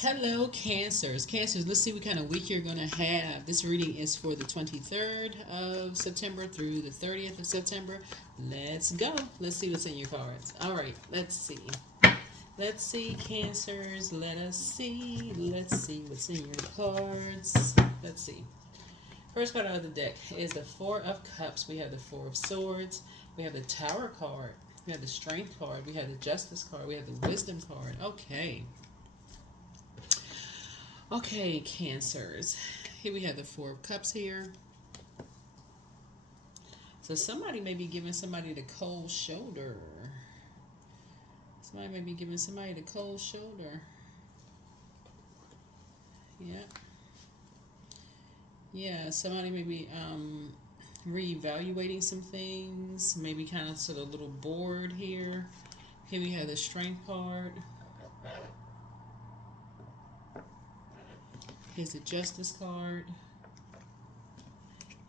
Hello, Cancers. Cancers, let's see what kind of week you're going to have. This reading is for the 23rd of September through the 30th of September. Let's go. Let's see what's in your cards. All right, let's see. Let's see, Cancers. Let us see. Let's see what's in your cards. Let's see. First card out of the deck is the Four of Cups. We have the Four of Swords. We have the Tower card. We have the Strength card. We have the Justice card. We have the Wisdom card. Okay. Okay, Cancers. Here we have the Four of Cups here. So somebody may be giving somebody the cold shoulder. Somebody may be giving somebody the cold shoulder. Yeah. Yeah, somebody may be reevaluating some things. Maybe kind of sort of a little bored here. Here we have the Strength card. Here's the Justice card.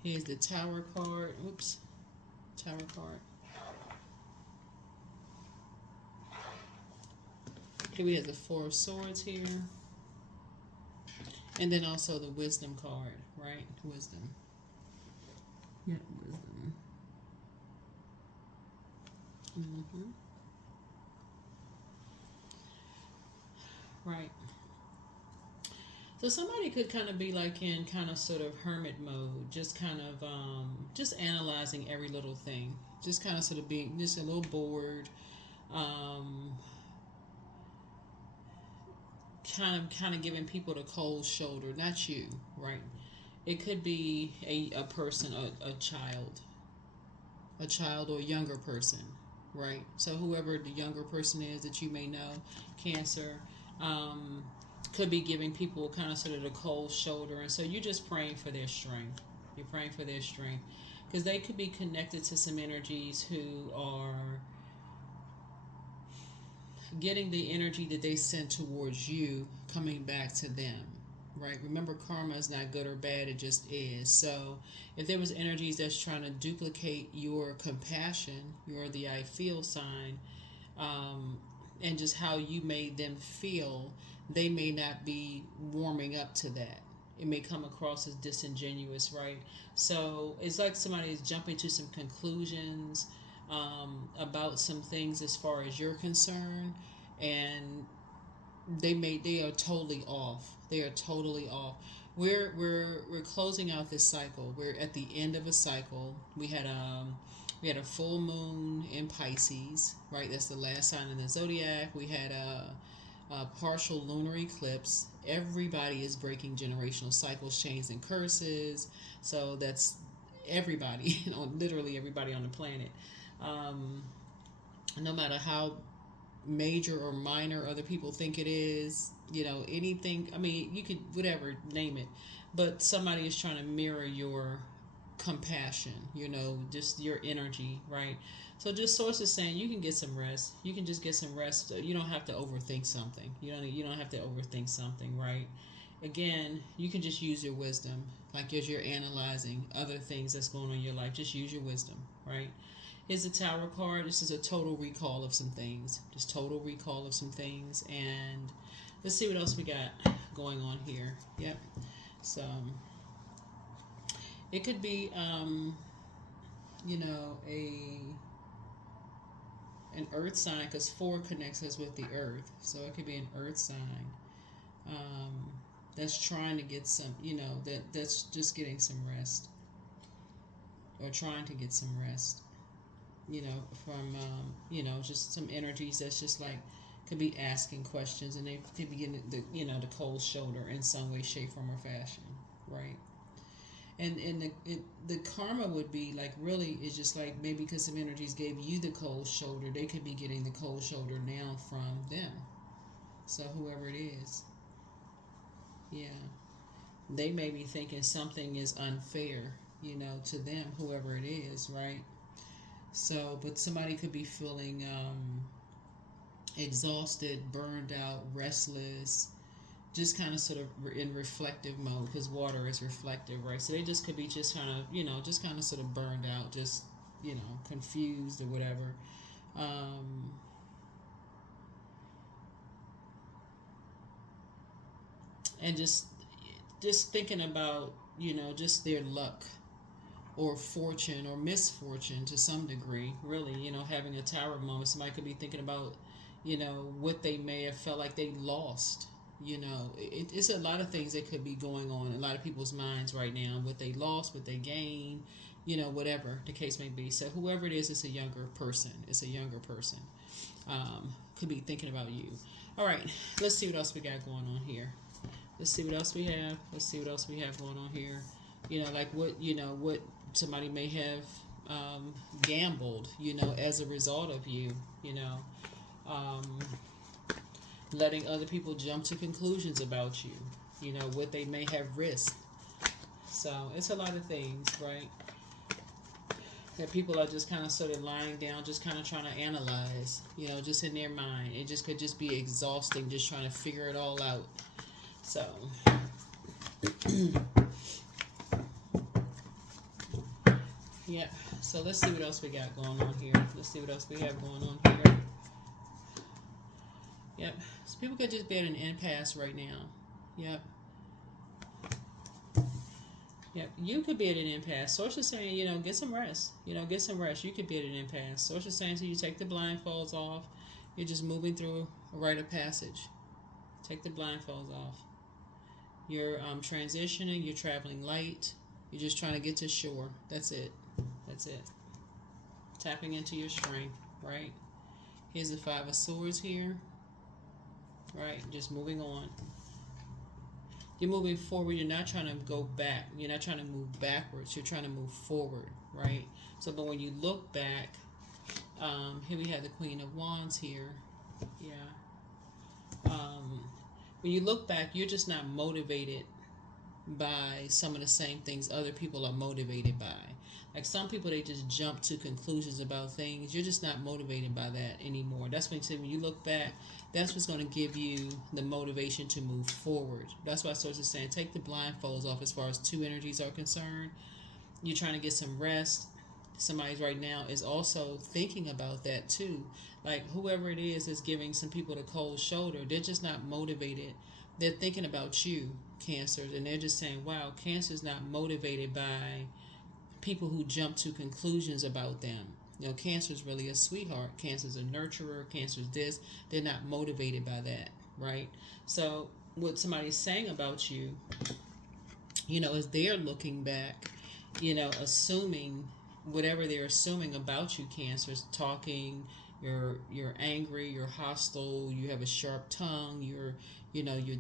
Here's the Tower card. Oops. Tower card. Here we have the Four of Swords here. And then also the Wisdom card, right? Wisdom. Yep, Wisdom. Right. So somebody could kind of be like in kind of sort of hermit mode, just kind of just analyzing every little thing, just kind of sort of being just a little bored, um, kind of giving people the cold shoulder. Not you, right? It could be a person, a child or a younger person, right? So whoever the younger person is that you may know, Cancer. Could be giving people kind of sort of the cold shoulder, and so you're just praying for their strength. You're praying for their strength because they could be connected to some energies who are getting the energy that they sent towards you coming back to them, right? Remember, karma is not good or bad, it just is. So if there was energies that's trying to duplicate your compassion, you're the I feel sign, and just how you made them feel, they may not be warming up to that. It may come across as disingenuous, right? So it's like somebody is jumping to some conclusions about some things as far as you're concerned, and they are totally off. They are totally off. We're closing out this cycle. We're at the end of a cycle. We had a full moon in Pisces, right? That's the last sign in the zodiac. We had a partial lunar eclipse. Everybody is breaking generational cycles, chains, and curses. So that's everybody, literally everybody on the planet. Um, no matter how major or minor other people think it is, anything. I mean, you could whatever name it, but somebody is trying to mirror your compassion, just your energy, right? So just sources saying you can get some rest. You can just get some rest. You don't have to overthink something. You don't have to overthink something, right? Again, you can just use your wisdom. Like as you're analyzing other things that's going on in your life, just use your wisdom, right? Here's the Tower card. This is a total recall of some things. Just total recall of some things. And let's see what else we got going on here. Yep. So it could be, a an earth sign, because 4 connects us with the earth. So it could be an earth sign that's trying to get some, that's just getting some rest or trying to get some rest. From just some energies that's just like could be asking questions, and they could be getting the cold shoulder in some way, shape, form, or fashion, right? And the karma would be like really is just like maybe because some energies gave you the cold shoulder, they could be getting the cold shoulder now from them. So whoever it is, yeah, they may be thinking something is unfair, to them, whoever it is, right? So, but somebody could be feeling exhausted, burned out, restless, just kind of sort of in reflective mode, because water is reflective, right? So they just could be just kind of, just kind of sort of burned out, just, confused or whatever. Um, and just thinking about, just their luck or fortune or misfortune to some degree, really, having a tower moment. Somebody could be thinking about, what they may have felt like they lost. It's a lot of things that could be going on in a lot of people's minds right now. What they lost, what they gained, whatever the case may be. So whoever it is, it's a younger person. It's a younger person. Could be thinking about you. All right, let's see what else we got going on here. Let's see what else we have. Let's see what else we have going on here. Like what somebody may have gambled, as a result of you, letting other people jump to conclusions about you, what they may have risked. So it's a lot of things, right? That people are just kind of sort of lying down, just kind of trying to analyze, just in their mind. It just could just be exhausting, just trying to figure it all out. So, yeah. So let's see what else we got going on here. Let's see what else we have going on here. Yep. So people could just be at an impasse right now. Yep. Yep. You could be at an impasse. Source is saying, get some rest. Get some rest. You could be at an impasse. Source is saying to you, take the blindfolds off. You're just moving through a rite of passage. Take the blindfolds off. You're transitioning. You're traveling light. You're just trying to get to shore. That's it. That's it. Tapping into your strength, right? Here's the Five of Swords here. Right, just moving on. You're moving forward. You're not trying to go back. You're not trying to move backwards. You're trying to move forward, right? So, but when you look back, here we have the Queen of Wands here. Yeah. When you look back, you're just not motivated by some of the same things other people are motivated by. Like some people, they just jump to conclusions about things. You're just not motivated by that anymore. That's when you look back, that's what's going to give you the motivation to move forward. That's why Source is saying take the blindfolds off as far as two energies are concerned. You're trying to get some rest. Somebody right now is also thinking about that too. Like whoever it is giving some people the cold shoulder. They're just not motivated. They're thinking about you, Cancers, and they're just saying, wow, Cancer's not motivated by people who jump to conclusions about them. Cancer's really a sweetheart. Cancer's a nurturer. Cancer's this. They're not motivated by that, right? So what somebody's saying about you, is they're looking back, assuming whatever they're assuming about you, Cancers, talking, you're angry, you're hostile, you have a sharp tongue, you're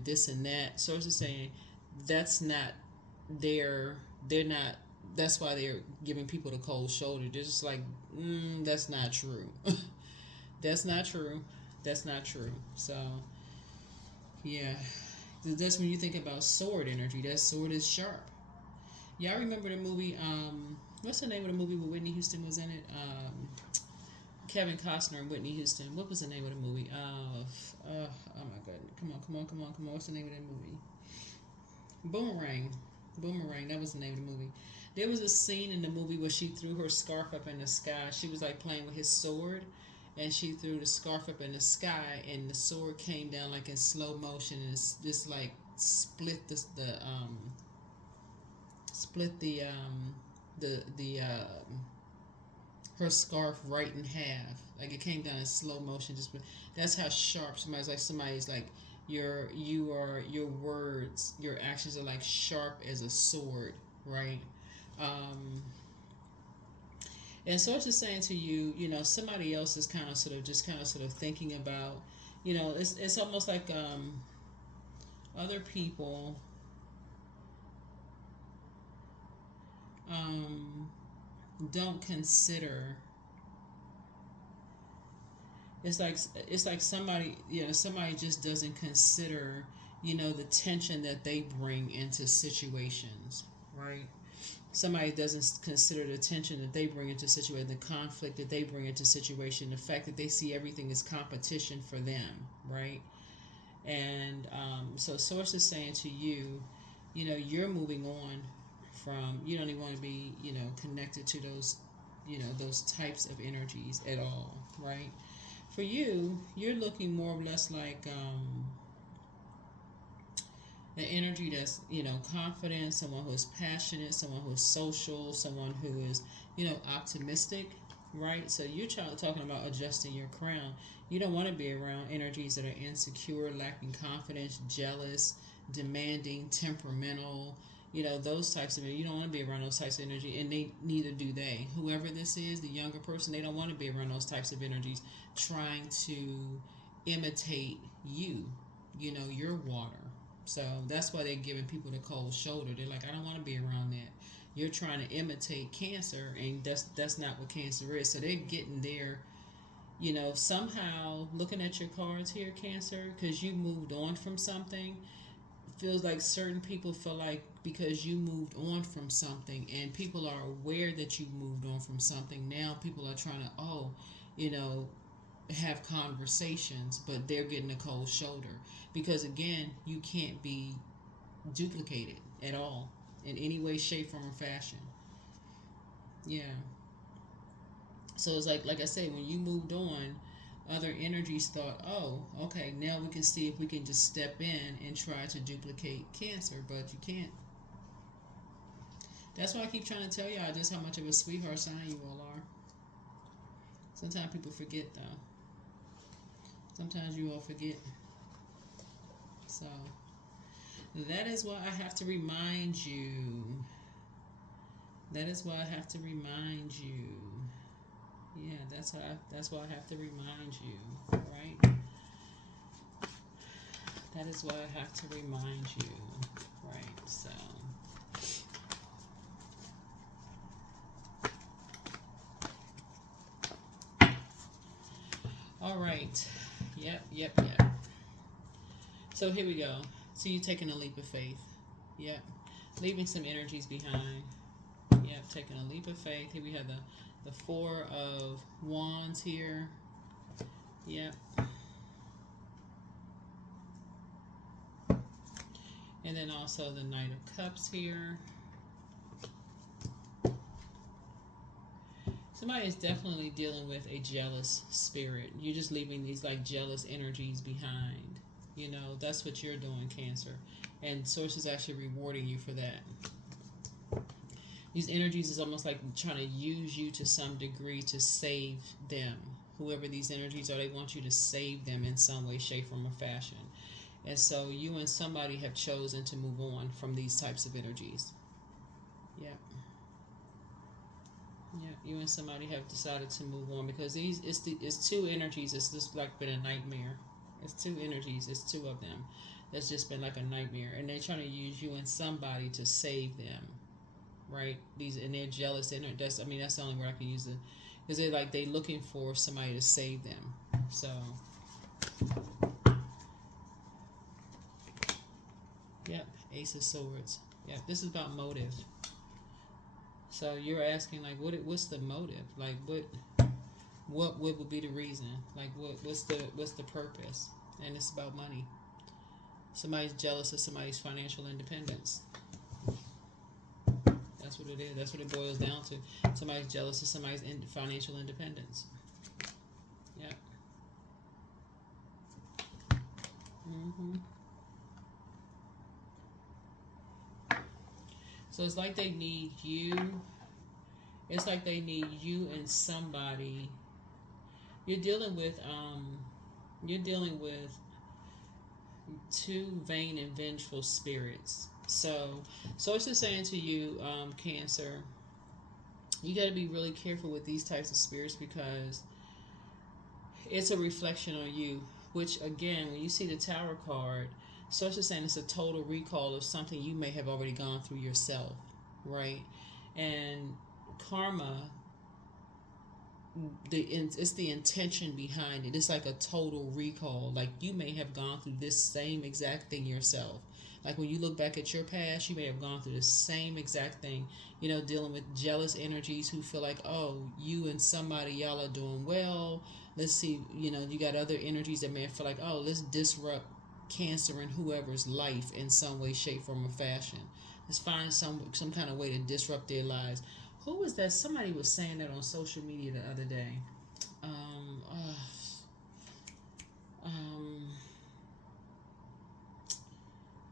this and that. Source is saying that's not they're not. That's why they're giving people the cold shoulder. They're just like, that's not true. That's not true. That's not true. So, yeah. That's when you think about sword energy. That sword is sharp. Y'all remember the movie, what's the name of the movie where Whitney Houston was in it? Kevin Costner and Whitney Houston. What was the name of the movie? Oh my goodness. Come on. What's the name of that movie? Boomerang. That was the name of the movie. There was a scene in the movie where she threw her scarf up in the sky. She was like playing with his sword, and she threw the scarf up in the sky, and the sword came down like in slow motion, and it's just like split her scarf right in half. Like it came down in slow motion. That's how sharp somebody's like your words, your actions are like sharp as a sword, right? And so it's just saying to you, somebody else is kind of sort of thinking about, it's almost like other people don't consider. It's like somebody just doesn't consider the tension that they bring into situations, right? Somebody doesn't consider the tension that they bring into situation, the conflict that they bring into situation, the fact that they see everything as competition for them, right? And so Source is saying to you, you're moving on from, you don't even want to be, connected to those, those types of energies at all, right? For you, you're looking more or less like, an energy that's, you know, confident, someone who is passionate, someone who is social, someone who is, you know, optimistic, right? So you're talking about adjusting your crown. You don't want to be around energies that are insecure, lacking confidence, jealous, demanding, temperamental, you know, those types of, you don't want to be around those types of energy, and neither do they. Whoever this is, the younger person, they don't want to be around those types of energies trying to imitate you, you know, your water. So that's why they're giving people the cold shoulder. They're like, I don't want to be around that. You're trying to imitate Cancer, and that's not what Cancer is. So they're getting there, you know, somehow. Looking at your cards here, Cancer, because you moved on from something, feels like certain people feel like because you moved on from something and people are aware that you moved on from something, now people are trying to, oh, you know, have conversations, but they're getting a cold shoulder because, again, you can't be duplicated at all in any way, shape, form, or fashion. Yeah. So it's like I say, when you moved on, other energies thought, oh, okay, now we can see if we can just step in and try to duplicate Cancer, but you can't. That's why I keep trying to tell y'all just how much of a sweetheart sign you all are. Sometimes people forget, though. Sometimes you all forget. So that is why I have to remind you. That is why I have to remind you. Yeah, that's why I have to remind you, right? That is why I have to remind you, right? So all right. Yep. So here we go. So you taking a leap of faith. Yep. Leaving some energies behind. Yep, taking a leap of faith. Here we have the Four of Wands here. Yep. And then also the Knight of Cups here. Somebody is definitely dealing with a jealous spirit. You're just leaving these like jealous energies behind. You know, that's what you're doing, Cancer. And Source is actually rewarding you for that. These energies is almost like trying to use you to some degree to save them. Whoever these energies are, they want you to save them in some way, shape, form, or fashion. And so you and somebody have chosen to move on from these types of energies. Yeah. Yeah, you and somebody have decided to move on because it's two energies. It's just like been a nightmare. It's two energies. It's two of them. That's just been like a nightmare, and they're trying to use you and somebody to save them. Right? These, and they're jealous. That's the only word I can use it, because they looking for somebody to save them. So, yep, Ace of Swords. Yep, this is about motive. So you're asking like, what's the motive? Like what would be the reason? Like what's the purpose? And it's about money. Somebody's jealous of somebody's financial independence. That's what it is. That's what it boils down to. Somebody's jealous of somebody's financial independence. Yeah. So it's like they need you. It's like they need you and somebody. You're dealing with two vain and vengeful spirits. So it's just saying to you, Cancer, you got to be really careful with these types of spirits because it's a reflection on you. Which, again, when you see the Tower card, so it's just saying it's a total recall of something you may have already gone through yourself, right? And karma, it's the intention behind it. It's like a total recall. Like you may have gone through this same exact thing yourself. Like when you look back at your past, you may have gone through the same exact thing. You know, dealing with jealous energies who feel like, oh, you and somebody, y'all are doing well. Let's see, you know, you got other energies that may feel like, oh, let's disrupt Cancer in whoever's life in some way, shape, form, or fashion. Let's find some kind of way to disrupt their lives. Who was that? Somebody was saying that on social media the other day.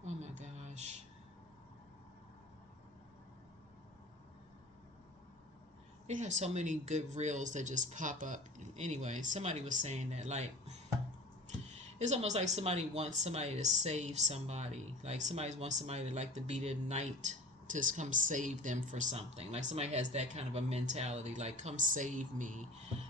Oh my gosh. They have so many good reels that just pop up. Anyway, somebody was saying that, like, it's almost like somebody wants somebody to save somebody. Like somebody wants somebody to, like, to be the knight to come save them for something. Like somebody has that kind of a mentality, like, come save me.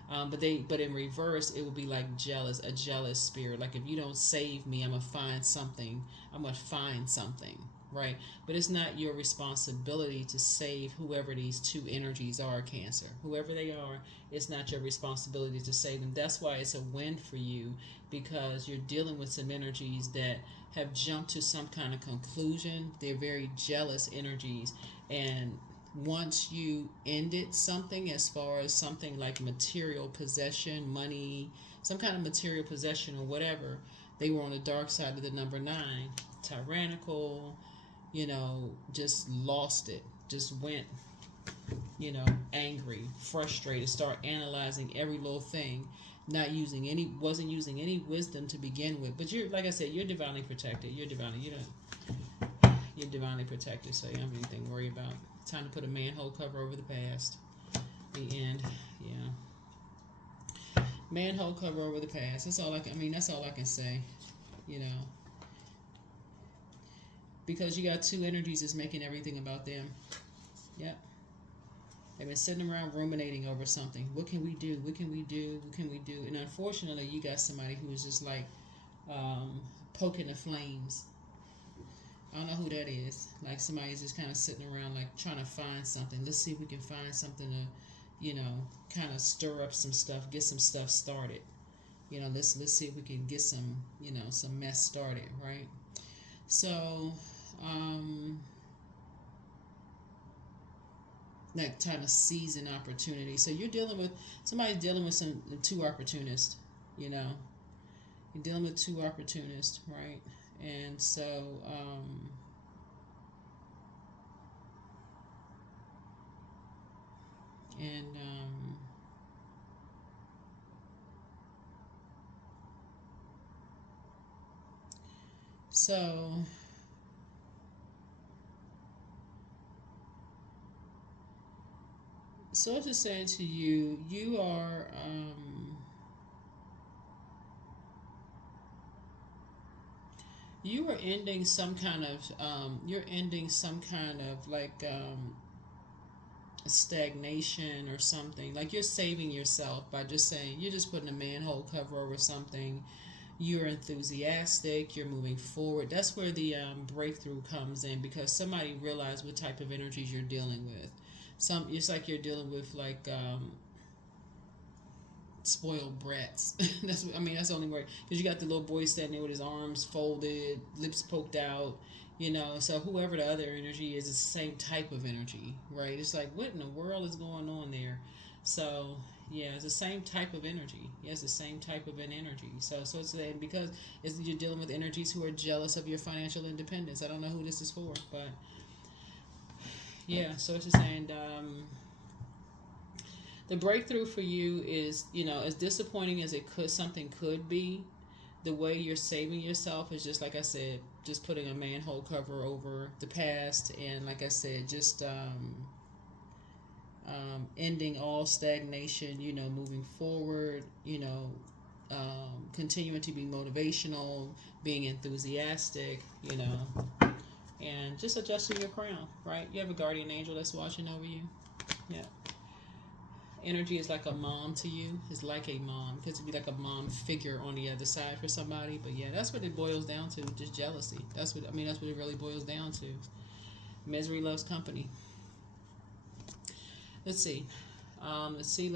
But in reverse, it would be like a jealous spirit. Like, if you don't save me, I'm gonna find something. I'm gonna find something, right? But it's not your responsibility to save whoever these two energies are, Cancer. Whoever they are, it's not your responsibility to save them. That's why it's a win for you, because you're dealing with some energies that have jumped to some kind of conclusion. They're very jealous energies. And once you ended something, as far as something like material possession, money, some kind of material possession or whatever, they were on the dark side of the number 9, tyrannical, just lost it, just went, angry, frustrated, start analyzing every little thing, wasn't using any wisdom to begin with. But you're, like I said, you're divinely protected. You're divinely protected, so you don't have anything to worry about. Time to put a manhole cover over the past. The end. Yeah. Manhole cover over the past. That's all that's all I can say. Because you got two energies that's making everything about them. Yep. They've been sitting around ruminating over something. What can we do? What can we do? What can we do? And unfortunately, you got somebody who is just like poking the flames. I don't know who that is. Like somebody's just kind of sitting around, like trying to find something. Let's see if we can find something to, kind of stir up some stuff, get some stuff started. Let's see if we can get some, some mess started, right? So, that kind of season opportunity. So you're dealing with some two opportunists. You're dealing with two opportunists, right? And so, so I was just saying to you, you are, you are ending some kind of, like, stagnation or something. Like you're saving yourself by just saying, you're just putting a manhole cover over something. You're enthusiastic, you're moving forward. That's where the breakthrough comes in, because somebody realized what type of energies you're dealing with. It's like you're dealing with, like, spoiled brats. That's the only word, because you got the little boy standing there with his arms folded, lips poked out. So whoever the other energy is, it's the same type of energy, right? It's like, what in the world is going on there? So yeah, it's the same type of energy. Yes, the same type of an energy. So it's because you're dealing with energies who are jealous of your financial independence. I don't know who this is for, but yeah. So it's just saying, the breakthrough for you is, as disappointing as something could be. The way you're saving yourself is just, like I said, just putting a manhole cover over the past, and like I said, just ending all stagnation, moving forward, continuing to be motivational, being enthusiastic, and just adjusting your crown, right? You have a guardian angel that's watching over you. Yeah. Energy is like a mom to you. It's like a mom, because it'd be like a mom figure on the other side for somebody. But yeah, that's what it boils down to, just jealousy. That's what it really boils down to. Misery loves company. Let's see. Let's see.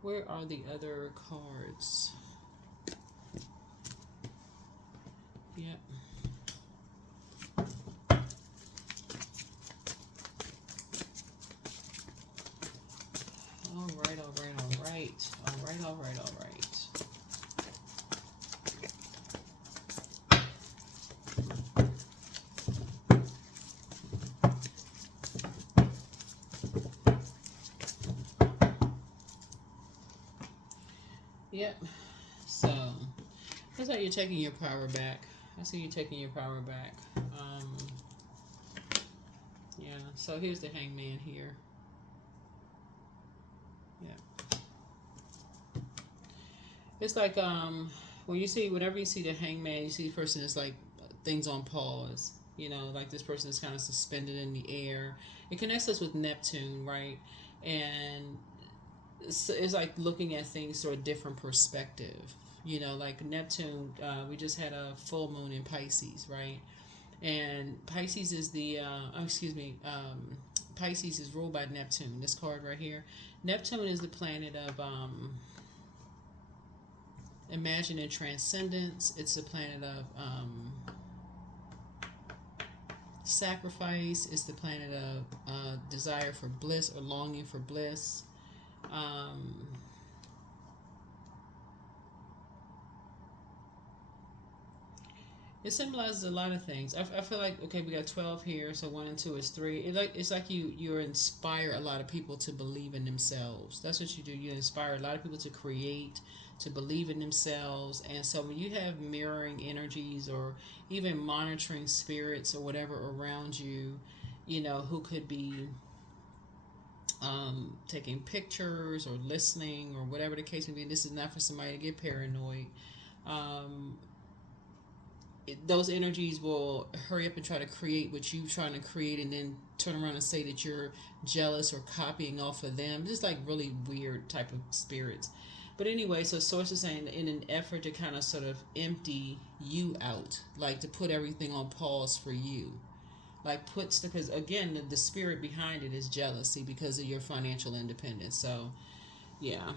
Where are the other cards? Yep. All right. Yep. So looks like you're taking your power back. I see you taking your power back. Yeah. So here's the Hangman here. Yeah. It's like whenever you see the Hangman, you see the person is like things on pause. You know, like this person is kind of suspended in the air. It connects us with Neptune, right? And it's like looking at things through a different perspective. You know, like Neptune, we just had a full moon in Pisces, right? And Pisces is Pisces is ruled by Neptune. This card right here, Neptune is the planet of imagine and transcendence. It's the planet of sacrifice. It's the planet of desire for bliss or longing for bliss. It symbolizes a lot of things. I feel like, okay, we got 12 here, so 1 and 2 is 3. It's like you inspire a lot of people to believe in themselves. That's what you do. You inspire a lot of people to create, to believe in themselves. And so when you have mirroring energies or even monitoring spirits or whatever around you, you know, who could be taking pictures or listening or whatever the case may be. This is not for somebody to get paranoid. Those energies will hurry up and try to create what you're trying to create, and then turn around and say that you're jealous or copying off of them. Just like really weird type of spirits. But anyway, so Source is saying in an effort to kind of sort of empty you out, like to put everything on pause for you. Like because again, the spirit behind it is jealousy because of your financial independence. So, yeah,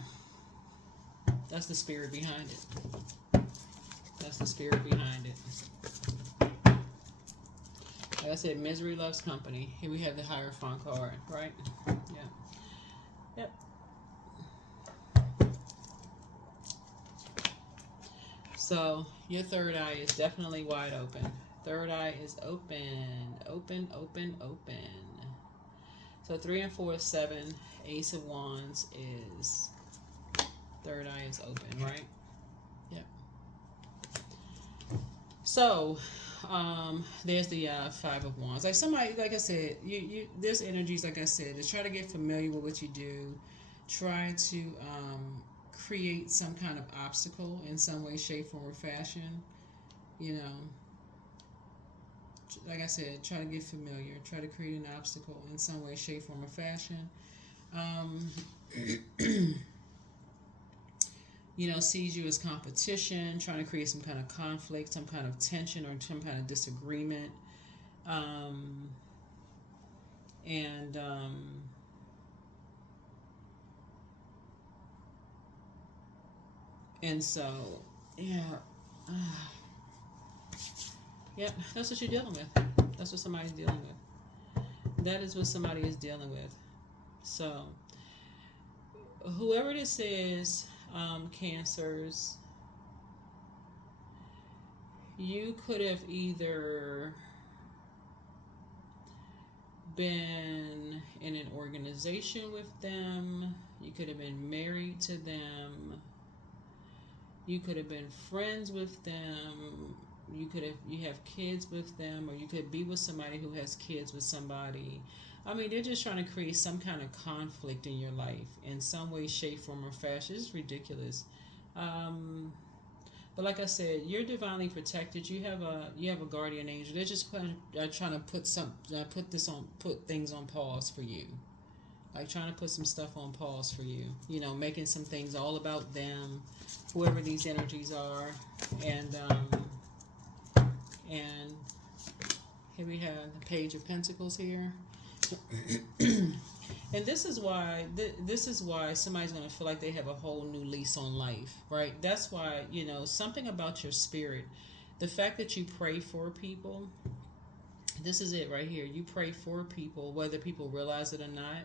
that's the spirit behind it. That's the spirit behind it. Like I said, misery loves company. Here we have the Hierophant card, right? Yeah. Yep. So your third eye is definitely wide open. Third eye is open, open, open, open. So 3 and 4 is 7. Ace of Wands is third eye is open, right? Yep. So there's the 5 of Wands. Like somebody, like I said, you there's energies, like I said, to try to get familiar with what you do. Try to create some kind of obstacle in some way, shape, form, or fashion. You know, like I said, try to get familiar. Try to create an obstacle in some way, shape, form, or fashion. You know, sees you as competition, trying to create some kind of conflict, some kind of tension, or some kind of disagreement. And so, yeah. Yep, that's what you're dealing with. That's what somebody's dealing with. That is what somebody is dealing with. So, whoever this is, Cancers, you could have either been in an organization with them, you could have been married to them, you could have been friends with them, you have kids with them, or you could be with somebody who has kids with somebody. I mean, they're just trying to create some kind of conflict in your life in some way, shape, form, or fashion. It's ridiculous. But like I said, you're divinely protected. You have a guardian angel. They're just trying to put things on pause for you, like trying to put some stuff on pause for you. You know, making some things all about them, whoever these energies are, and here we have the Page of Pentacles here. And this is why somebody's going to feel like they have a whole new lease on life, right? That's why, you know, something about your spirit, the fact that you pray for people, this is it right here. You pray for people, whether people realize it or not,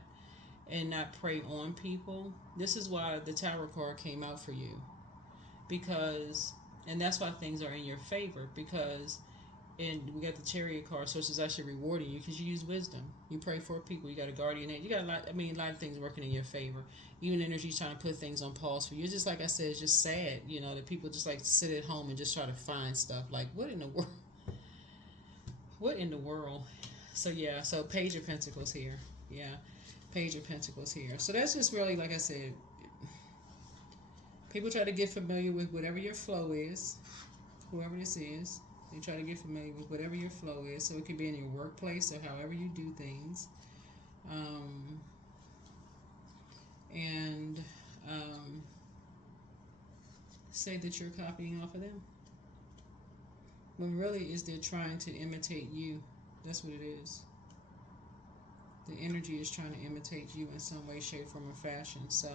and not prey on people. This is why the Tower card came out for you. And that's why things are in your favor, because And we got the Chariot card, so it's actually rewarding you because you use wisdom. You pray for people. You got a guardian angel. You got a lot. I mean, a lot of things working in your favor. Even energy's trying to put things on pause for you. It's just like I said, it's just sad, you know, that people just like sit at home and just try to find stuff. Like, what in the world? What in the world? So yeah. So Page of Pentacles here. Yeah, Page of Pentacles here. So that's just really, like I said, people try to get familiar with whatever your flow is, whoever this is. They try to get familiar with whatever your flow is. So it could be in your workplace or however you do things. And say that you're copying off of them. When really is they're trying to imitate you. That's what it is. The energy is trying to imitate you in some way, shape, form, or fashion. So,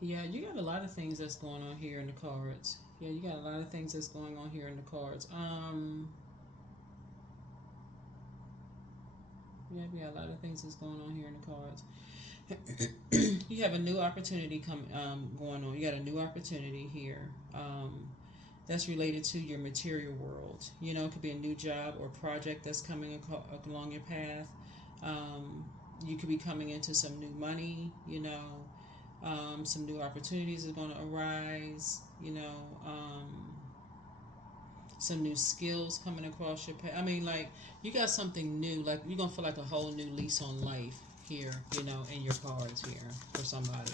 yeah, you got a lot of things that's going on here in the cards. Yeah, you got a lot of things that's going on here in the cards. Yeah, we got a lot of things that's going on here in the cards. You have a new opportunity going on. You got a new opportunity here. That's related to your material world. You know, it could be a new job or project that's coming along your path. You could be coming into some new money, you know, some new opportunities are going to arise, you know, some new skills coming across your path. I mean, like, you got something new, like, you're going to feel like a whole new lease on life here, you know, in your cards here for somebody.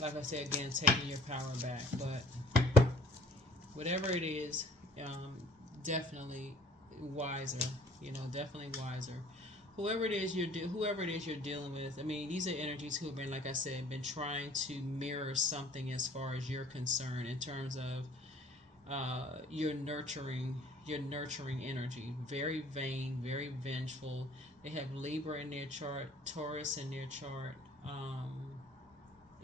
Like I said, again, taking your power back, but whatever it is, definitely wiser. You know, definitely wiser. Whoever it is you're dealing with. I mean, these are energies who have been, like I said, been trying to mirror something as far as you're concerned in terms of your nurturing energy. Very vain, very vengeful. They have Libra in their chart, Taurus in their chart.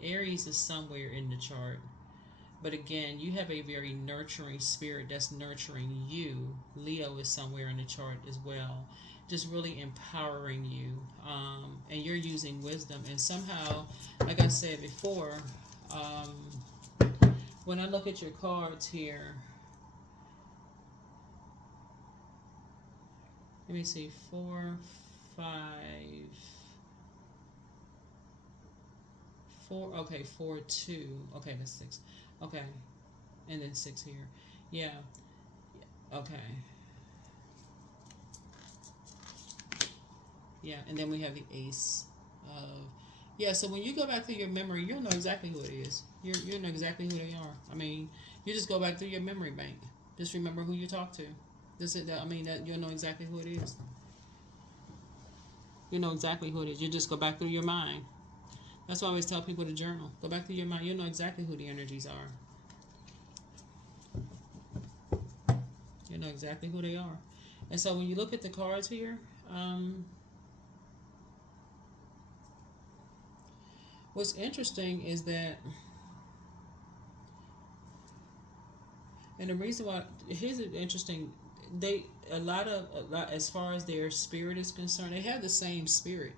Aries is somewhere in the chart. But again, you have a very nurturing spirit that's nurturing you. Leo is somewhere in the chart as well. Just really empowering you. And you're using wisdom. And somehow, like I said before, when I look at your cards here, let me see, 4, 5, 4, okay, 4, 2, okay, that's 6, okay, and then 6 here, yeah, okay, yeah, and then we have the Ace of, yeah, so when you go back through your memory, you'll know exactly who it is. You'll know exactly who they are. I mean, you just go back through your memory bank. Just remember who you talk to. You'll know exactly who it is. You know exactly who it is. You just go back through your mind. That's why I always tell people to journal. Go back through your mind. You'll know exactly who the energies are. You know exactly who they are. And so when you look at the cards here, what's interesting is that, and the reason why, here's an interesting, a lot as far as their spirit is concerned, they have the same spirit.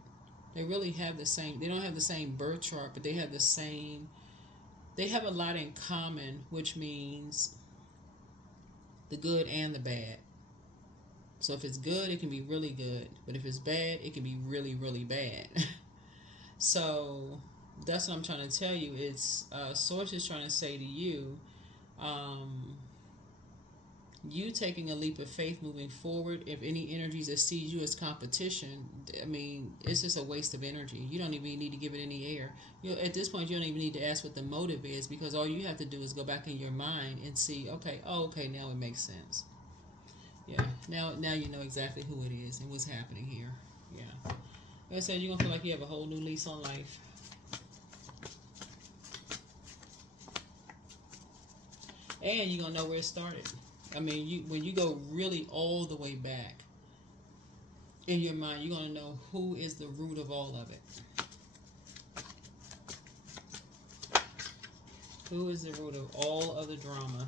They really have the same. They don't have the same birth chart, but they have the same. They have a lot in common, which means the good and the bad. So if it's good, it can be really good. But if it's bad, it can be really, really bad. So that's what I'm trying to tell you. It's Source is trying to say to you, you taking a leap of faith moving forward. If any energies that sees you as competition, I mean, it's just a waste of energy. You don't even need to give it any air. At this point, you don't even need to ask what the motive is, because all you have to do is go back in your mind and see, okay, now it makes sense. Yeah, now you know exactly who it is and what's happening here. Yeah. Like I said, you're going to feel like you have a whole new lease on life. And you're going to know where it started. I mean, when you go really all the way back in your mind, you're going to know who is the root of all of it. Who is the root of all of the drama?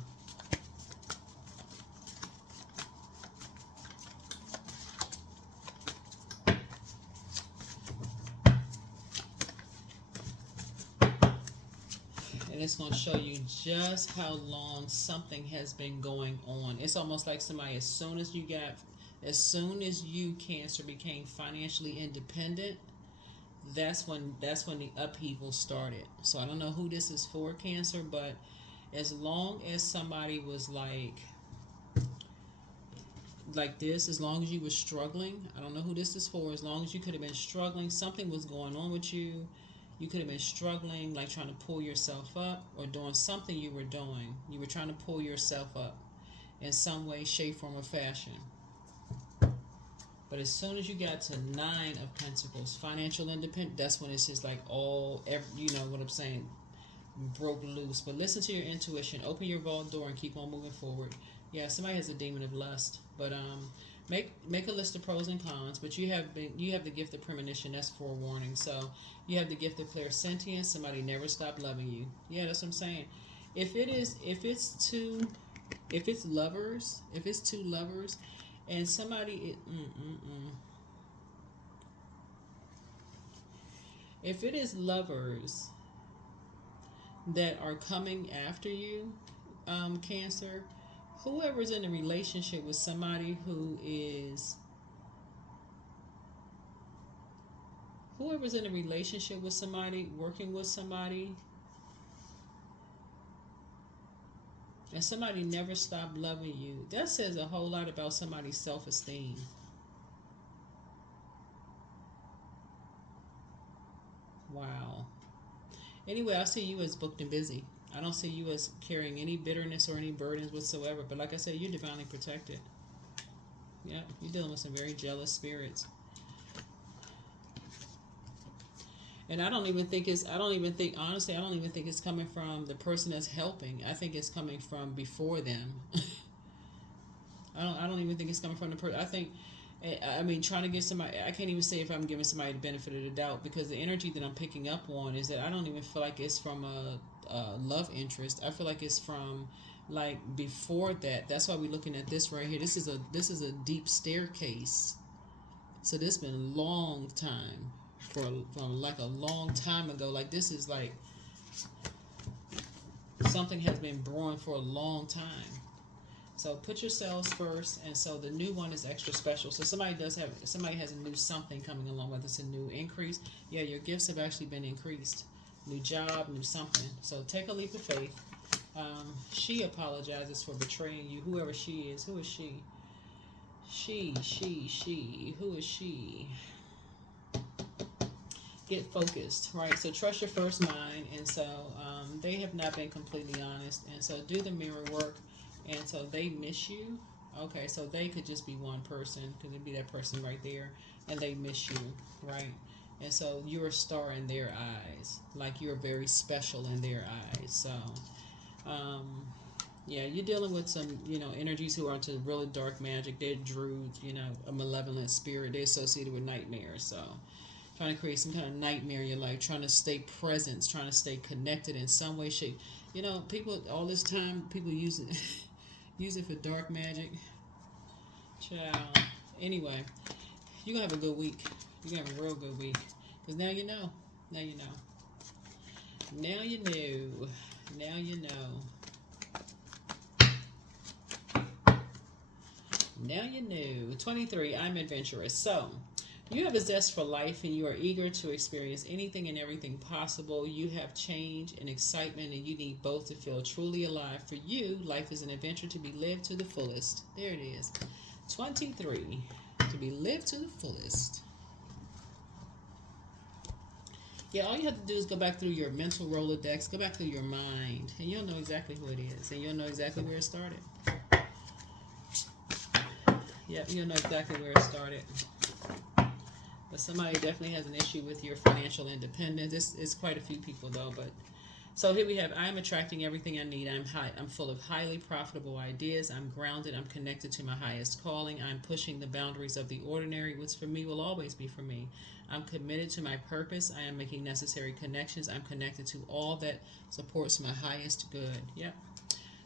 it's going to show you just how long something has been going on. It's almost like somebody, as soon as you, Cancer, became financially independent, that's when the upheaval started. So I don't know who this is for, Cancer, but as long as somebody was like this, as long as you were struggling, I don't know who this is for, as long as you could have been struggling, something was going on with you. You could have been struggling, like trying to pull yourself up, or doing something you were doing. You were trying to pull yourself up in some way, shape, form, or fashion. But as soon as you got to 9 of Pentacles, financial independence, that's when it's just like you know what I'm saying, broke loose. But listen to your intuition. Open your vault door and keep on moving forward. Yeah, somebody has a demon of lust. But make a list of pros and cons. But you have the gift of premonition. That's forewarning. So you have the gift of clairsentience. Somebody never stopped loving you. Yeah, that's what I'm saying. If it's two lovers, and somebody if it is lovers that are coming after you, Cancer, whoever's in a relationship with somebody working with somebody, and somebody never stopped loving you, that says a whole lot about somebody's self-esteem. Wow. Anyway, I see you as booked and busy. I don't see you as carrying any bitterness or any burdens whatsoever. But like I said, you're divinely protected. Yeah, you're dealing with some very jealous spirits. And I don't even think it's coming from the person that's helping. I think it's coming from before them. I don't even think it's coming from the person. I mean, trying to get somebody, I can't even say if I'm giving somebody the benefit of the doubt, because the energy that I'm picking up on is that I don't even feel like it's from a love interest. I feel like it's from like before that. That's why we're looking at this right here. This is a deep staircase. So this has been a long time, from like a long time ago. Like this is like something has been brewing for a long time. So put yourselves first, and so the new one is extra special. So somebody has a new something coming along, whether it's a new increase. Yeah, your gifts have actually been increased. New job, new something. So take a leap of faith. She apologizes for betraying you, whoever she is. Who is she? She. Who is she? Get focused, right? So trust your first mind, and so they have not been completely honest, and so do the mirror work. And so they miss you. Okay, so they could just be one person, because it'd be that person right there, and they miss you, right? And so you're a star in their eyes, like you're very special in their eyes. So, yeah, you're dealing with some, energies who are into really dark magic. They're druids, a malevolent spirit. They're associated with nightmares. So, trying to create some kind of nightmare in your life, trying to stay present, trying to stay connected in some way, shape. People all this time, people use it. Use it for dark magic. Child. Anyway, you're going to have a good week. You're going to have a real good week. Because now you know. Now you know. Now you know. Now you know. Now you know. 23. I'm adventurous. So, you have a zest for life, and you are eager to experience anything and everything possible. You have change and excitement, and you need both to feel truly alive. For you, life is an adventure to be lived to the fullest. There it is. 23. To be lived to the fullest. Yeah, all you have to do is go back through your mental Rolodex, go back through your mind, and you'll know exactly who it is, and you'll know exactly where it started. Yeah, you'll know exactly where it started. But somebody definitely has an issue with your financial independence. It's quite a few people though. But so here we have: I'm attracting everything I need. I'm full of highly profitable ideas. I'm grounded. I'm connected to my highest calling. I'm pushing the boundaries of the ordinary, which for me will always be for me. I'm committed to my purpose. I am making necessary connections. I'm connected to all that supports my highest good. Yep.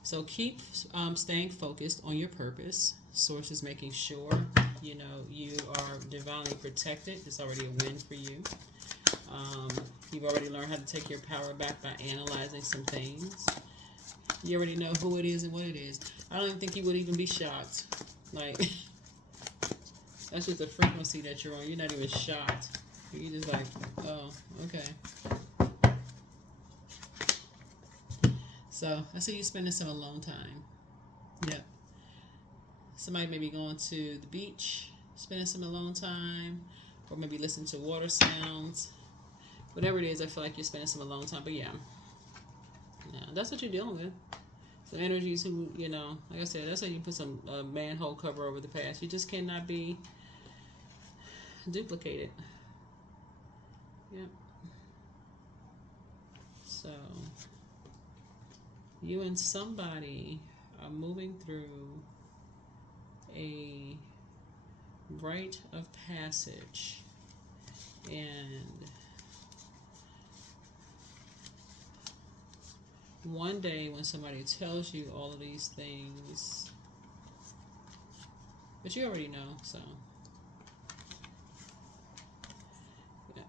So keep staying focused on your purpose. Source is making sure you are divinely protected. It's already a win for you. You've already learned how to take your power back by analyzing some things. You already know who it is and what it is. I don't even think you would even be shocked. Like, that's just the frequency that you're on. You're not even shocked. You're just like, oh, okay. So, I see you spending some alone time. Yep. Somebody may be going to the beach, spending some alone time, or maybe listening to water sounds. Whatever it is, I feel like you're spending some alone time. But yeah, that's what you're dealing with. So energies who, you know, like I said, that's how you put some manhole cover over the past. You just cannot be duplicated. Yep. So you and somebody are moving through a rite of passage, and one day when somebody tells you all of these things, but you already know, so yeah.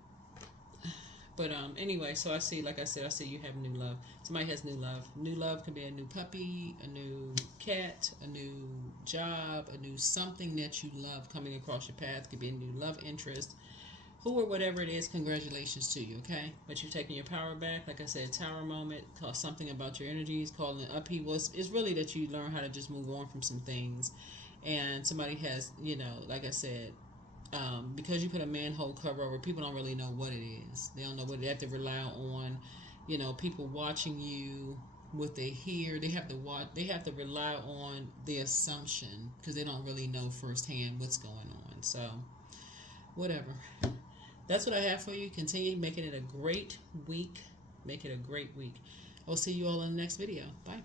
But anyway, so I see, like I said, I see you have new love. Somebody has new love. New love can be a new puppy, a new cat, a new job, a new something that you love coming across your path. Could be a new love interest. Who or whatever it is, congratulations to you, okay? But you're taking your power back. Like I said, tower moment, call something about your energies, calling it upheaval. It's really that you learn how to just move on from some things. And somebody has, you know, like I said, because you put a manhole cover over, people don't really know what it is. They don't know what they have to rely on, you know, people watching you, what they hear. They have to watch. They have to rely on the assumption because they don't really know firsthand what's going on. So, whatever. That's what I have for you. Continue making it a great week. Make it a great week. I'll see you all in the next video. Bye.